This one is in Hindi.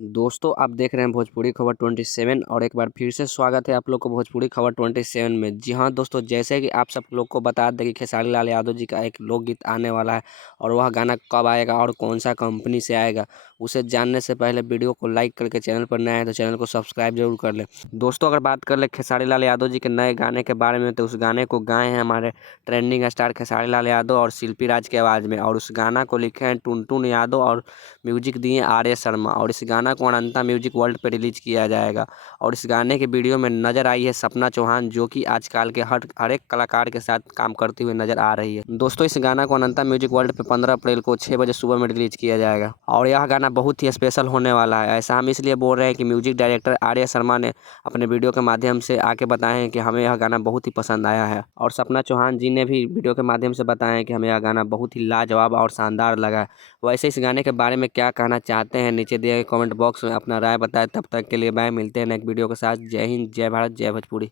दोस्तों आप देख रहे हैं भोजपुरी खबर 27 और एक बार फिर से स्वागत है आप लोग को भोजपुरी खबर 27 में। जी हाँ दोस्तों, जैसे कि आप सब लोग को बता दें कि खेसारी लाल यादव जी का एक लोकगीत आने वाला है और वह गाना कब आएगा और कौन सा कंपनी से आएगा, उसे जानने से पहले वीडियो को लाइक करके चैनल पर नए हैं तो चैनल को सब्सक्राइब जरूर कर लें। दोस्तों अगर बात कर ले खेसारी लाल यादव जी के नए गाने के बारे में, तो उस गाने को गाए हैं हमारे ट्रेंडिंग स्टार खेसारी लाल यादव और शिल्पी राज की आवाज़ में, और उस गाना को लिखे हैं टुनटुन यादव और म्यूजिक दिए आर्य शर्मा। और इस गाना को अनंता म्यूजिक वर्ल्ड पे रिलीज किया जाएगा। और इस गाने के वीडियो में नजर आई है सपना चौहान, जो कि आजकल के हर एक कलाकार के साथ काम करती हुई नजर आ रही है। दोस्तों इस गाना को अनंता म्यूजिक वर्ल्ड पे 15 अप्रैल को 6 बजे सुबह में रिलीज किया जाएगा और यह गाना बहुत ही स्पेशल होने वाला है। ऐसा हम इसलिए बोल रहे हैं कि म्यूजिक डायरेक्टर आर्य शर्मा ने अपने वीडियो के माध्यम से आके बताए हैं कि हमें यह गाना बहुत ही पसंद आया है, और सपना चौहान जी ने भी वीडियो के माध्यम से बताया है कि हमें यह गाना बहुत ही लाजवाब और शानदार लगा है। वैसे इस गाने के बारे में क्या कहना चाहते हैं नीचे दिए गए कमेंट बॉक्स में अपना राय बताएं। तब तक के लिए बाय, मिलते हैं नेक्स्ट वीडियो के साथ। जय हिंद, जय भारत, जय भोजपुरी।